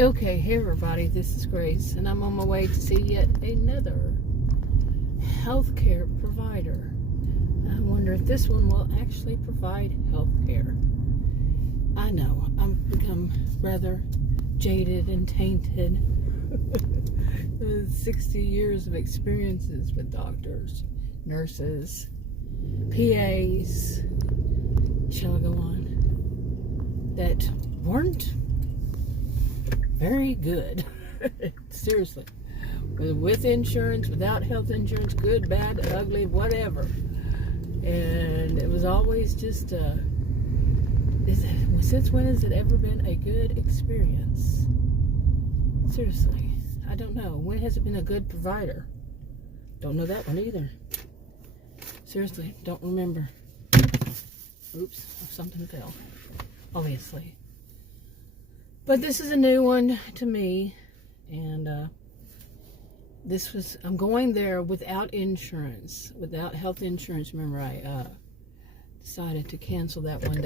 Okay, hey everybody, this is Grace, and I'm on my way to see yet another healthcare provider. I wonder if this one will actually provide healthcare. I know, I've become rather jaded and tainted with 60 years of experiences with doctors, nurses, PAs, shall I go on, that weren't very good. Seriously. With insurance, without health insurance, good, bad, ugly, whatever. And it was always just, since when has it ever been a good experience? Seriously. I don't know. When has it been a good provider? Don't know that one either. Seriously, don't remember. Oops, something fell. Obviously. But this is a new one to me, and I'm going there without insurance, without health insurance. Remember, I decided to cancel that one.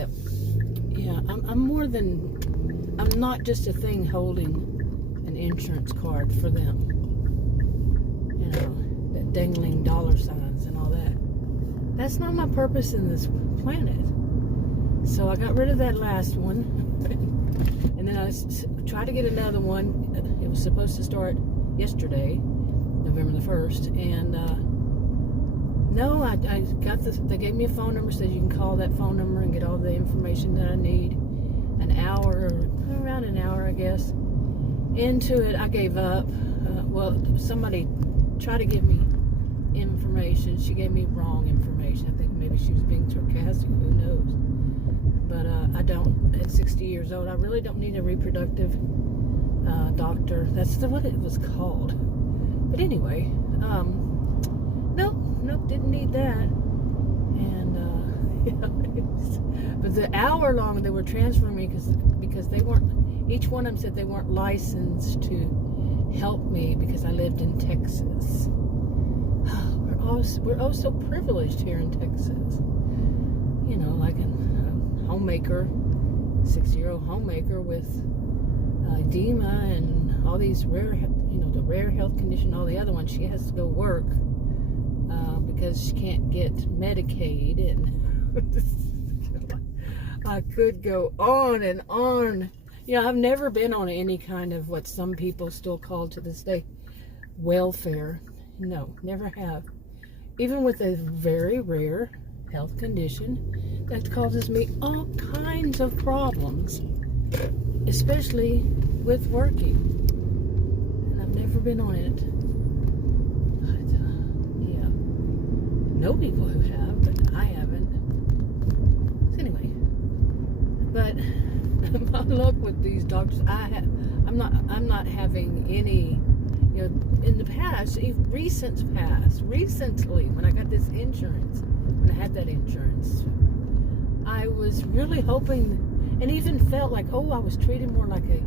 I'm not just a thing holding an insurance card for them. You know, that dangling dollar signs and all that. That's not my purpose in this planet. So I got rid of that last one. And then I tried to get another one. It was supposed to start yesterday, November the 1st. And no, I got this. They gave me a phone number, said you can call that phone number and get all the information that I need. Around an hour, I guess. Into it, I gave up. Somebody tried to give me information. She gave me wrong information. I think maybe she was being sarcastic. Who knows? But I don't, at 60 years old, I really don't need a reproductive doctor. That's what it was called. But anyway, nope, didn't need that. And, but the hour long they were transferring me because they weren't, each one of them said they weren't licensed to help me because I lived in Texas. We're so privileged here in Texas. You know, like a homemaker, 60-year-old homemaker with edema and all these rare, the rare health condition, all the other ones. She has to go work because she can't get Medicaid, and I could go on and on. You know, I've never been on any kind of what some people still call to this day welfare. No, never have. Even with a very rare health condition that causes me all kinds of problems, especially with working. And I've never been on it. But, yeah. Know people who have, but I haven't. So anyway. But my luck with these doctors, I'm not having any, in the past, recently, when I got this insurance, when I had that insurance, I was really hoping, and even felt like, I was treated more like a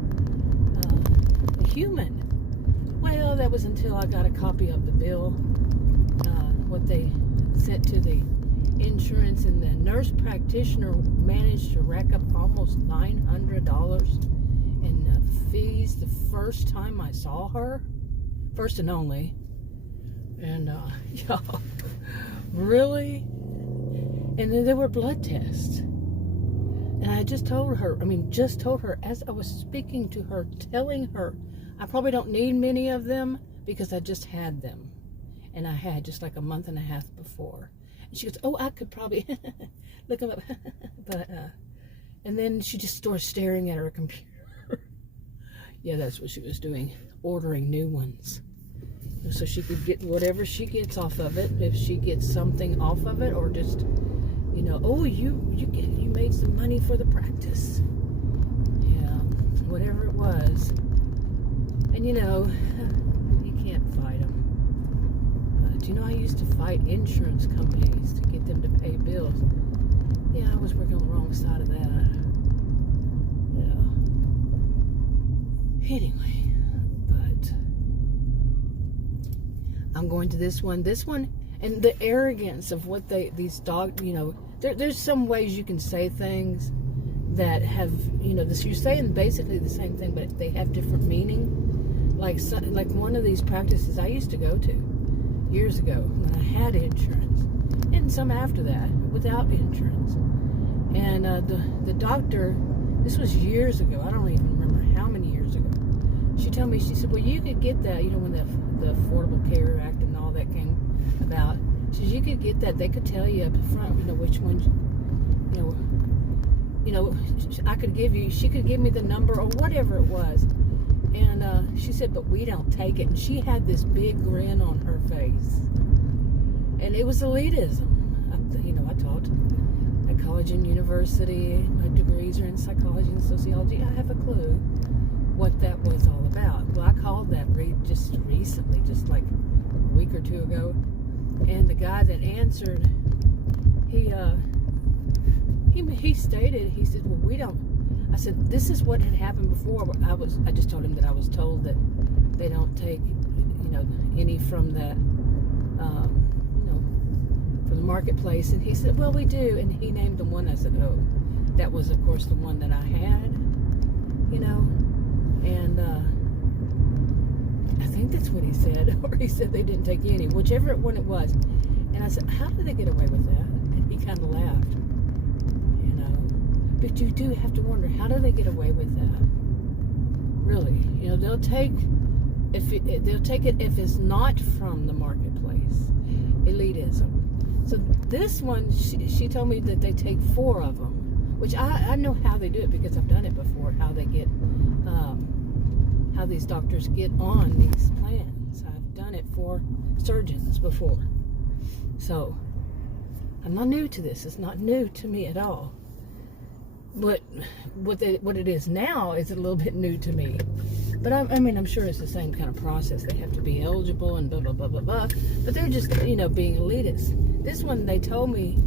human. Well, that was until I got a copy of the bill, what they sent to the insurance, and the nurse practitioner managed to rack up almost $900 in fees the first time I saw her. First and only. And, really? And then there were blood tests. And I just told her as I was speaking to her, telling her, I probably don't need many of them because I just had them. And I had just like a month and a half before. And she goes, I could probably look them up. But, and then she just started staring at her computer. Yeah, that's what she was doing, ordering new ones. So she could get whatever she gets off of it, if she gets something off of it, or just, you made some money for the practice. Yeah, whatever it was. And you can't fight them. But I used to fight insurance companies to get them to pay bills. Yeah, I was working on the wrong side of that. Yeah. Anyway. I'm going to this one, and the arrogance of what these dogs, there's some ways you can say things that have, this, you're saying basically the same thing, but they have different meaning. Like one of these practices I used to go to years ago when I had insurance, and some after that without insurance. And the doctor, this was years ago, I don't even remember how many years ago, she told me, she said, well, you could get that, when the Affordable Care Act and all that came about, she said, you could get that, they could tell you up front, which ones, I could give you, she could give me the number or whatever it was. And she said, but we don't take it. And she had this big grin on her face. And it was elitism. I taught at college and university. My degrees are in psychology and sociology. I have a clue what that was all about. Well, I called that just recently, just like a week or two ago. And the guy that answered, he stated, he said, well, we don't. I said, this is what had happened before. I just told him that I was told that they don't take, any from that, from the marketplace. And he said, well, we do. And he named the one. I said, oh, that was, of course, the one that I had, and I think that's what he said, or he said they didn't take any, whichever one it was. And I said, how did they get away with that? And he kind of laughed. But you do have to wonder, how do they get away with that? Really, they'll take it if it's not from the marketplace. Elitism. So this one, she told me that they take 4 of them, which I know how they do it because I've done it before. How they get, how these doctors get on these plans. I've done it for surgeons before. So I'm not new to this. It's not new to me at all. But what it is now is a little bit new to me. But I'm sure it's the same kind of process. They have to be eligible and blah, blah, blah, blah, blah. But they're just, being elitist. This one, they told me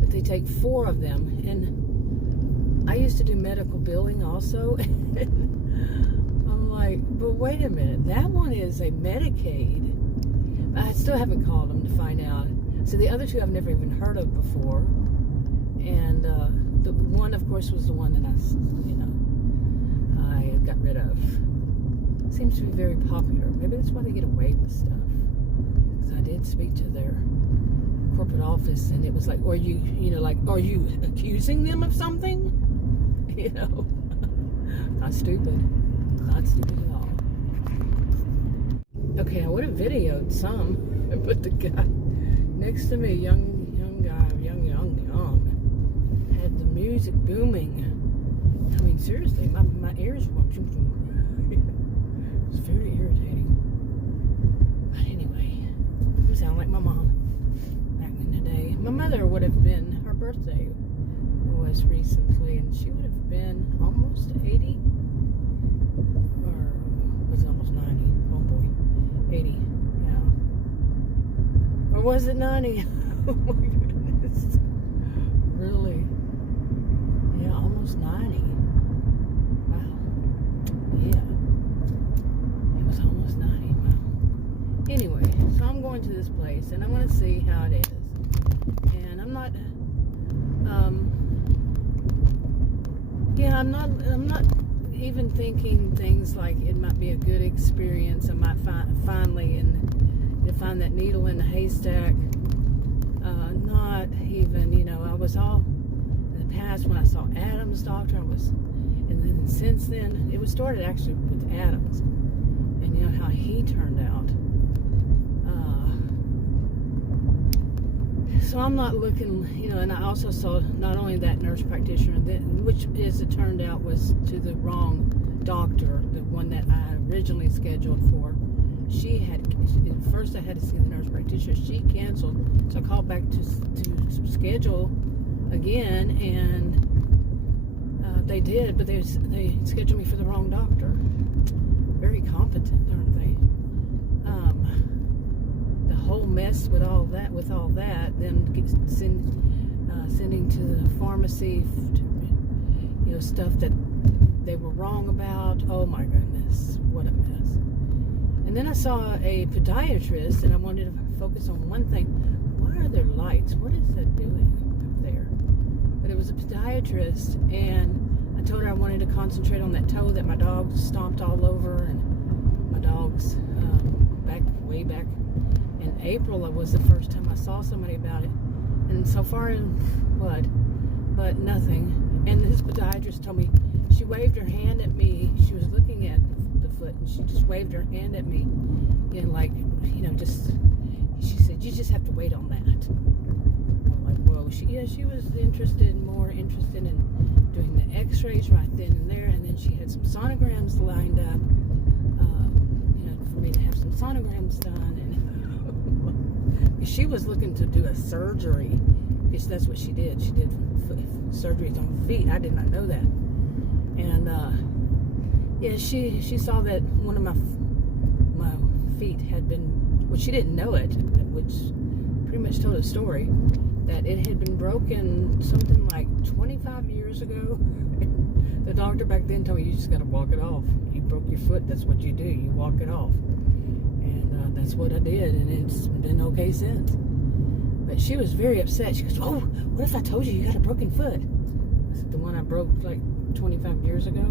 that they take 4 of them. And I used to do medical billing also. I'm like, but wait a minute. That one is a Medicaid. I still haven't called them to find out. So the other 2 I've never even heard of before. And the one, of course, was the one that I got rid of. Seems to be very popular. Maybe that's why they get away with stuff. Because I did speak to their corporate office, and it was like, are you accusing them of something? Not stupid. Not stupid at all. Okay, I would have videoed some, but the guy next to me, young guy, young, had the music booming. I mean, seriously, my ears were it was very irritating. But anyway, you sound like my mom back in the day. My mother would have been, her birthday was recently, and she would have been almost 80, or was it almost 90? Oh boy, 80, yeah. Or was it 90? Oh my goodness. Really? Yeah, almost 90. Wow. Yeah. It was almost 90. Wow. Anyway, so I'm going to this place and I'm going to see how it is. And I'm not, I'm not even thinking things like it might be a good experience. I might finally find that needle in the haystack. Not even, I was all in the past when I saw Adam's doctor. And then since then, it was started actually with Adams, and how he turned out. So I'm not looking, and I also saw not only that nurse practitioner, which, as it turned out, was to the wrong doctor, the one that I originally scheduled for. First I had to see the nurse practitioner. She canceled, so I called back to schedule again, and they did, but they scheduled me for the wrong doctor. Very competent, aren't they? The whole mess with all that, then sending to the pharmacy, stuff that they were wrong about. Oh my goodness, what a mess. And then I saw a podiatrist, and I wanted to focus on one thing. Why are there lights? What is that doing up there? But it was a podiatrist, and I told her I wanted to concentrate on that toe that my dog stomped all over, and my dog's way back in April, it was the first time I saw somebody about it. And so far, what? But nothing. And this podiatrist told me, she waved her hand at me. She was looking at the foot, and she just waved her hand at me. And like, just, she said, you just have to wait on that. I'm like, whoa. She was more interested in doing the x-rays right then and there. And then she had some sonograms lined up, for me to have some sonograms done. And she was looking to do a surgery, because that's what she did. She did surgeries on feet. I did not know that. And yeah, she saw that one of my feet had been, well, she didn't know it, which pretty much told a story, that it had been broken something like 25 years ago. The doctor back then told me, you just got to walk it off. You broke your foot, that's what you do. You walk it off. And that's what I did, and it's been okay since. But she was very upset. She goes, oh, what if I told you got a broken foot? I said, the one I broke like 25 years ago?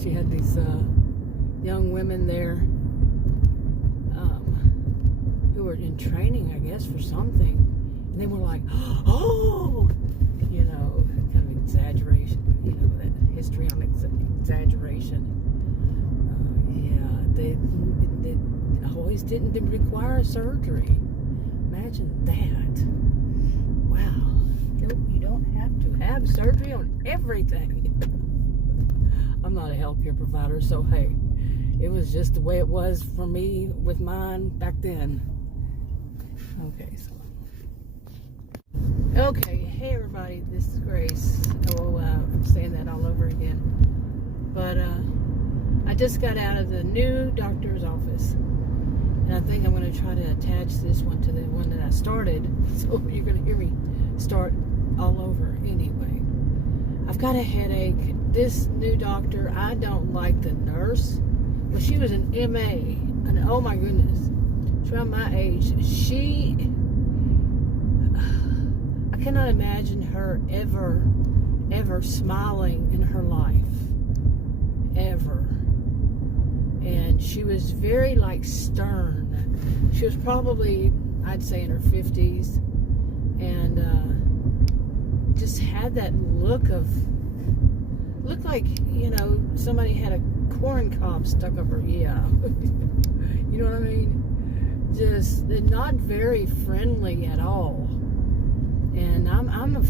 She had these young women there who were in training, I guess, for something. And they were like, oh, kind of exaggeration, that history on exaggeration. They always didn't require surgery. Imagine that. Wow. You don't have to have surgery on everything. I'm not a healthcare provider, so hey, it was just the way it was for me with mine back then. Okay, hey everybody, this is Grace. I'm saying that all over again. But I just got out of the new doctor's office, and I think I'm going to try to attach this one to the one that I started, so you're going to hear me start all over anyway. I've got a headache. This new doctor, I don't like the nurse. Well, she was an MA, and oh my goodness, she's around my age. I cannot imagine her ever smiling in her life, ever. And she was very stern. She was probably, I'd say, in her 50s, and just had that looked like, somebody had a corn cob stuck up her ear. You know what I mean? Just not very friendly at all. And I'm a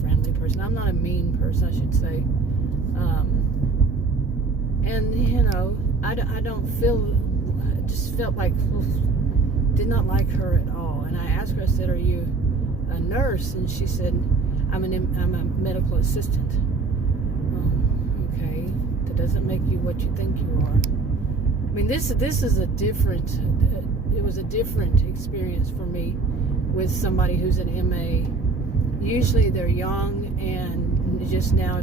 friendly person. I'm not a mean person, I should say. And I don't just felt like, did not like her at all. And I asked her, I said, are you a nurse? And she said, I'm a medical assistant. Okay, that doesn't make you what you think you are. I mean, this is a different, it was a different experience for me with somebody who's an MA. Usually they're young and just now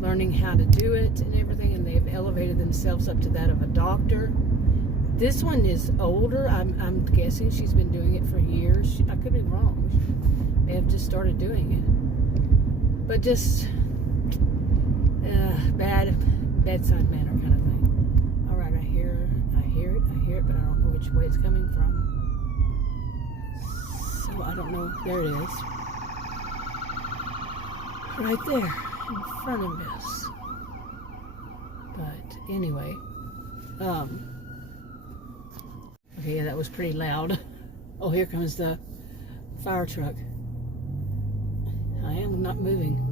learning how to do it and everything, and they've elevated themselves up to that of a doctor. This one is older. I'm guessing she's been doing it for years. I could be wrong. They have just started doing it. But just bedside manner kind of thing. All right, I hear it, but I don't know which way it's coming from. So I don't know. There it is. Right there. In front of us. But anyway, okay, yeah, that was pretty loud. Oh, here comes the fire truck. I am not moving.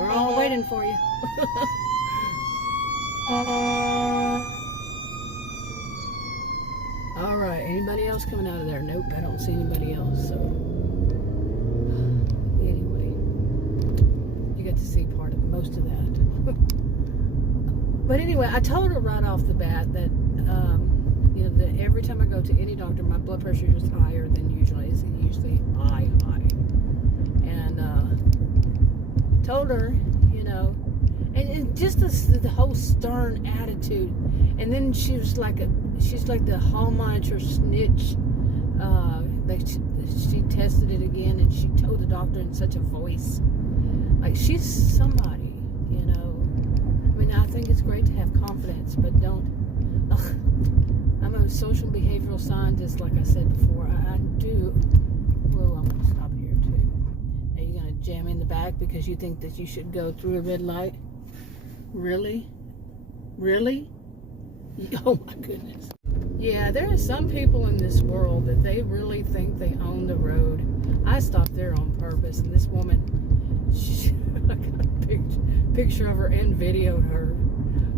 We're all waiting for you. All right, anybody else coming out of there? Nope, I don't see anybody else, so anyway, you get to see most of that. But anyway, I told her right off the bat that, that every time I go to any doctor, my blood pressure is higher than usually. It's usually high. And told her, and just the whole stern attitude. And then she's like the hall monitor snitch. Like she tested it again, and she told the doctor in such a voice, like she's somebody, you know. I mean, I think it's great to have confidence, but don't. I'm a social behavioral scientist, like I said before. I do. Whoa, I'm gonna stop here too. Are you gonna jam in the back because you think that you should go through a red light? Really? Really? Oh my goodness. Yeah, there are some people in this world that they really think they own the road. I stopped there on purpose, and this woman, I got a picture of her and videoed her.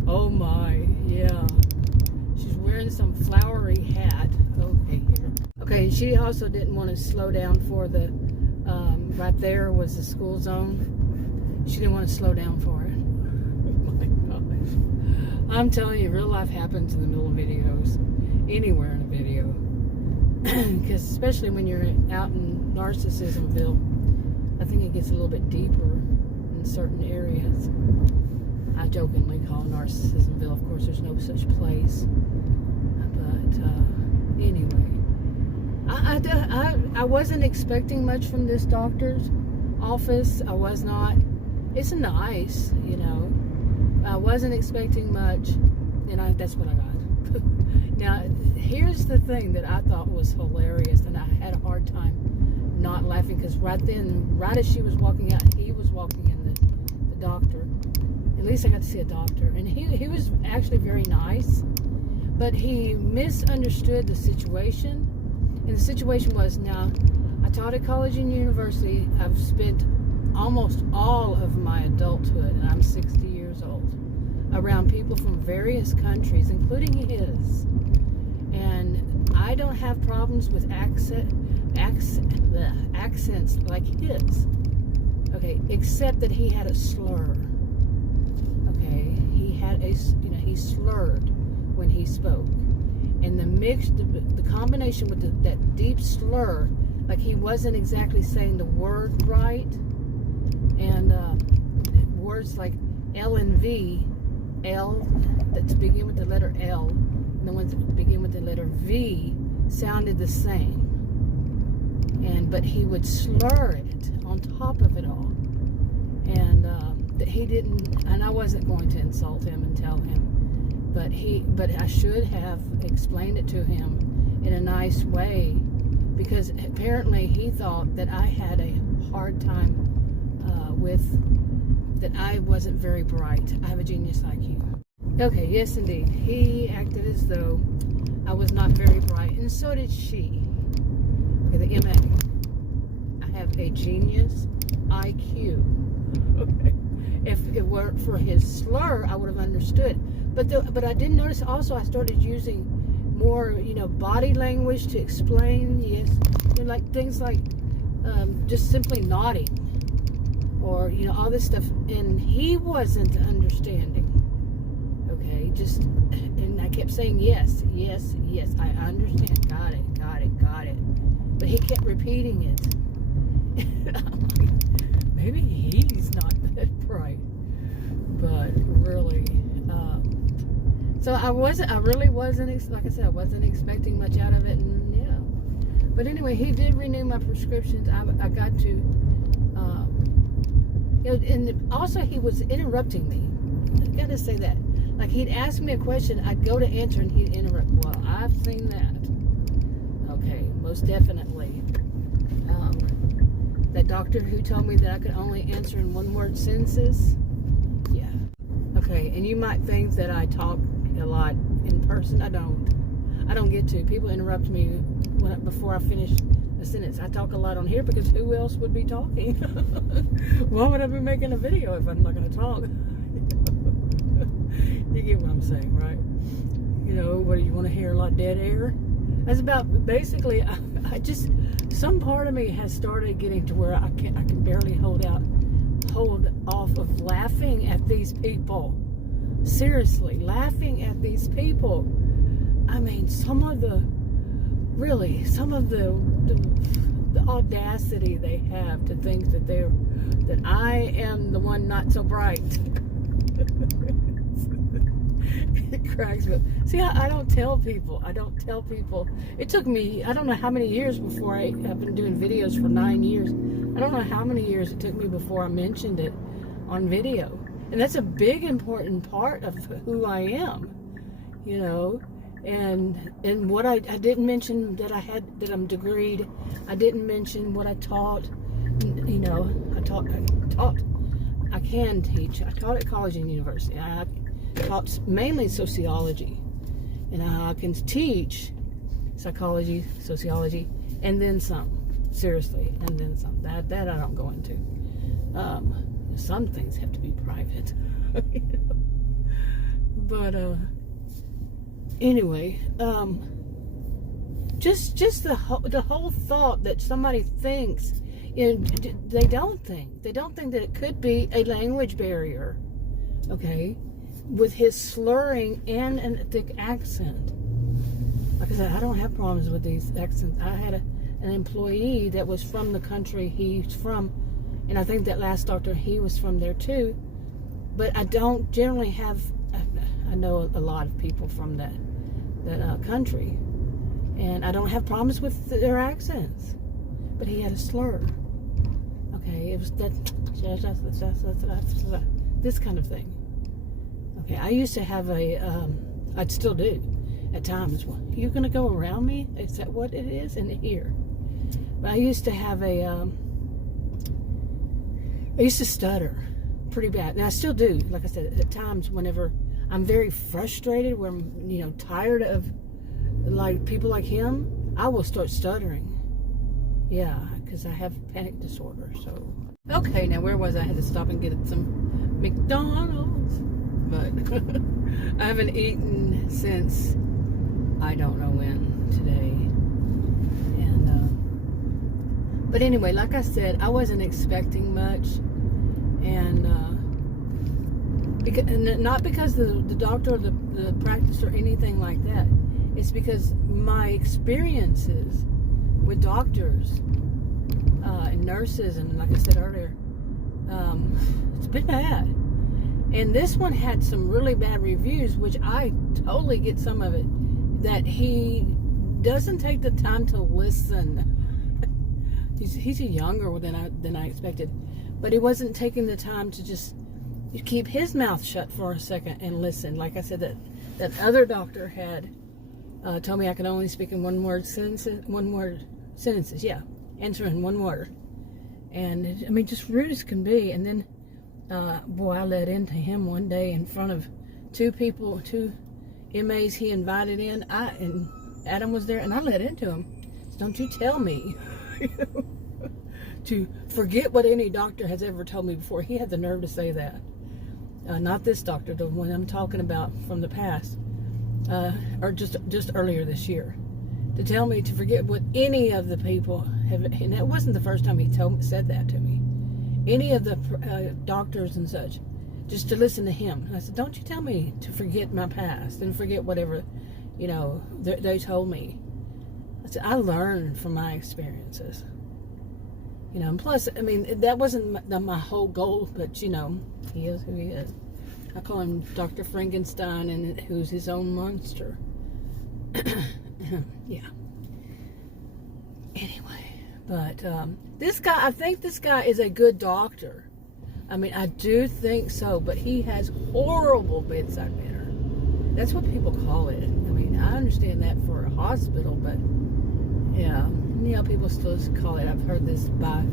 Oh my, yeah. She's wearing some flowery hat. Okay, here. Okay, and she also didn't want to slow down for the, right there was the school zone. She didn't want to slow down for it. I'm telling you, real life happens in the middle of videos, anywhere in a video. Because especially when you're out in Narcissismville, I think it gets a little bit deeper in certain areas. I jokingly call Narcissismville. Of course, there's no such place. But anyway, I wasn't expecting much from this doctor's office. I was not. It's nice, you know. I wasn't expecting much, and that's what I got. Now, here's the thing that I thought was hilarious, and I had a hard time not laughing, because right as she was walking out, he was walking in the doctor. At least I got to see a doctor, and he was actually very nice, but he misunderstood the situation. And the situation was, now, I taught at college and university. I've spent almost all of my adulthood, and I'm 60 years old, around people from various countries, including his. And I don't have problems with accents like his. Okay, except that he had a slur. Okay, he slurred when he spoke. And the combination with that deep slur, like he wasn't exactly saying the word right, and words like L and V, L that begin with the letter L, and the ones that begin with the letter V sounded the same. But he would slur it on top of it all. And that he didn't, and I wasn't going to insult him and tell him, but I should have explained it to him in a nice way, because apparently he thought that I had a hard time that I wasn't very bright. I have a genius IQ. Okay, yes indeed. He acted as though I was not very bright, and so did she. Okay, the MA. I have a genius IQ. Okay. If it weren't for his slur, I would have understood. But I didn't notice also I started using more, body language to explain, yes. Like things like just simply nodding, or, all this stuff. And he wasn't understanding. Okay, and I kept saying, yes, yes, yes, I understand, got it, got it, got it. But he kept repeating it. I'm like, maybe he's not that bright. But really, so I really wasn't, like I said, I wasn't expecting much out of it, and yeah. But anyway, he did renew my prescriptions. I got to, and also he was interrupting me. I gotta say that. Like, he'd ask me a question, I'd go to answer, and he'd interrupt. Well, I've seen that. Okay, most definitely. That doctor who told me that I could only answer in one-word sentences. Yeah. Okay, and you might think that I talk a lot in person. I don't get to. People interrupt me before I finish a sentence. I talk a lot on here because who else would be talking? Why would I be making a video if I'm not going to talk? You get what I'm saying, right? What do you want to hear? A lot of dead air? That's about, basically, I just, some part of me has started getting to where I can barely hold off of laughing at these people. Seriously, laughing at these people. I mean, some of the audacity they have to think that I am the one not so bright. It cracks me up. See, I don't tell people. It took me, I don't know how many years before I've been doing videos for 9 years. I don't know how many years it took me before I mentioned it on video. And that's a big, important part of who I am, you know. And what I didn't mention that I'm degreed. I didn't mention what I taught. You know, I can teach. I taught at college and university. I taught mainly sociology, and I can teach psychology, sociology, and then some. Seriously, and then some. That I don't go into. Some things have to be private. You know? But anyway, just the whole thought that somebody thinks. They don't think that it could be a language barrier, okay, with his slurring and a thick accent. Like I said, I don't have problems with these accents. I had an employee that was from the country he's from, and I think that last doctor, he was from there too. But I don't generally have. I know a lot of people from that country, and I don't have problems with their accents. But he had a slur. Okay, it was this kind of thing. Okay, I used to have I still do at times. Well, you're going to go around me? Is that what it is in here? But I used to have I used to stutter pretty bad. And I still do. Like I said, at times whenever I'm very frustrated, where I'm, you know, tired of like people like him, I will start stuttering. Yeah, because I have panic disorder. So okay, now where was I? I had to stop and get some McDonald's, but I haven't eaten since I don't know when today. And but anyway, like I said, I wasn't expecting much, and not because the doctor or the practice or anything like that. It's because my experiences with doctors and nurses, and like I said earlier, it's been bad. And this one had some really bad reviews, which I totally get some of it, that he doesn't take the time to listen. He's younger than I expected, but he wasn't taking the time to just keep his mouth shut for a second and listen. Like I said, that other doctor had told me I could only speak in one word sentences, yeah, answer in one word. And I mean, just rude as can be. And then boy, I let into him one day in front of two MAs he invited in. And Adam was there, and I let into him. So don't you tell me to forget what any doctor has ever told me before. He had the nerve to say that. Not this doctor, the one I'm talking about from the past. Or just earlier this year, to tell me to forget what any of the people have, and it wasn't the first time he said that to me. Any of the doctors and such, just to listen to him. And I said, don't you tell me to forget my past and forget whatever, you know, they told me. I said, I learned from my experiences. You know, and plus, I mean, that wasn't my whole goal, but you know, he is who he is. I call him Dr. Frankenstein, and who's his own monster. Yeah. Anyway, but this guy, I think this guy is a good doctor. I mean, I do think so, but he has horrible bedside manner. That's what people call it. I mean, I understand that for a hospital, but yeah, you know, people still call it. I've heard this by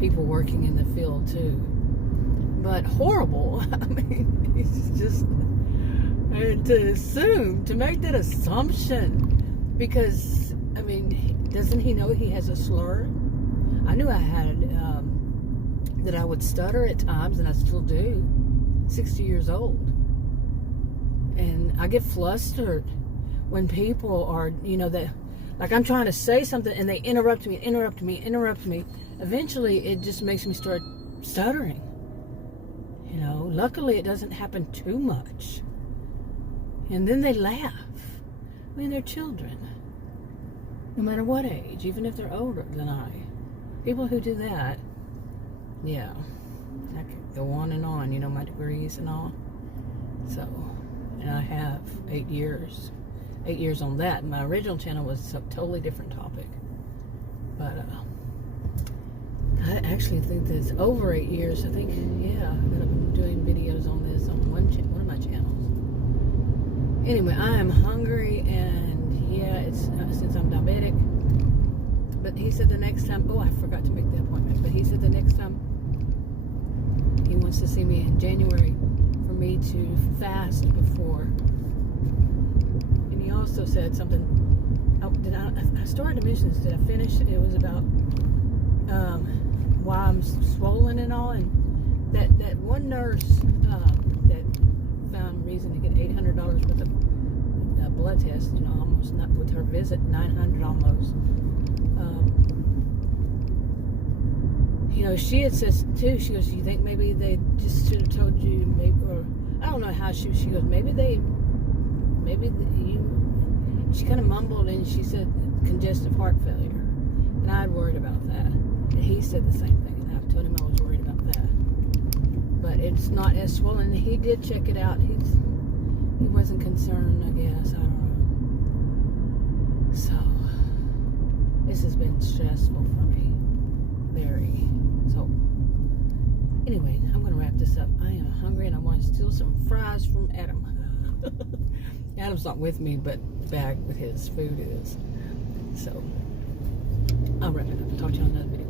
people working in the field too. But horrible. I mean, it's just to make that assumption, because I mean, doesn't he know he has a slur? I knew I had that I would stutter at times, and I still do. 60 years old, and I get flustered when people are, you know, that like I'm trying to say something and they interrupt me. Eventually, it just makes me start stuttering. You know, luckily it doesn't happen too much. And then they laugh. I mean, they're children. No matter what age, even if they're older than I. People who do that, yeah, I could go on and on, you know, my degrees and all. So, and I have 8 years. 8 years on that. My original channel was a totally different topic. But I actually think that it's over 8 years. I think, yeah, that I've been doing videos on this on one of my channels. Anyway, I am hungry, and yeah, it's since I'm diabetic. But he said the next time, oh, I forgot to make the appointment, but he said the next time he wants to see me in January for me to fast before. And he also said something, I started to mention this, did I finish? It was about why I'm swollen and all, and that one nurse that found reason to get $800 worth of blood test, you know, almost not with her visit, $900 almost. You know, she had said too, she goes, you think maybe they just should have told you, maybe, or I don't know how she goes, she kind of mumbled, and she said congestive heart failure, and I'd worried about that, and he said the same thing, and I told him I was worried about that, but it's not as swollen. He did check it out. He wasn't concerned, I guess, I don't know. So this has been stressful for me, very. So anyway, I'm gonna wrap this up. I am hungry, and I want to steal some fries from Adam. Adam's not with me, but back with his food is. So I'll wrap it up. Talk to you on another video.